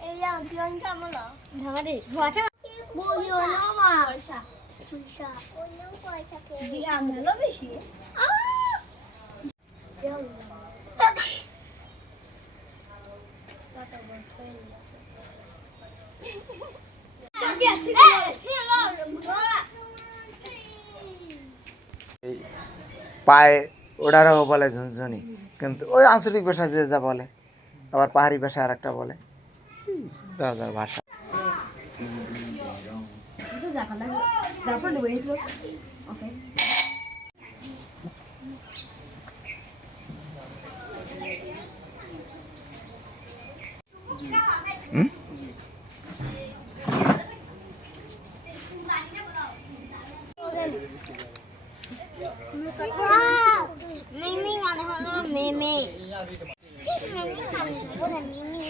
Ê, giờ chuyên cầm nó lọ. Thằng đi, hòa thế. Bùi vô nó mà. Bùi sa. Đi ăn nữa lắm ấy chị. পায়ে ওটারও বলে ঝুনঝুনি, কিন্তু ওই আঞ্চলিক ভাষা যে যা বলে, আবার পাহাড়ি ভাষা আর একটা বলে, যার যার ভাষা। Wow. Mimi ngon hơn Mimi. Mimi ngon hơn Mimi.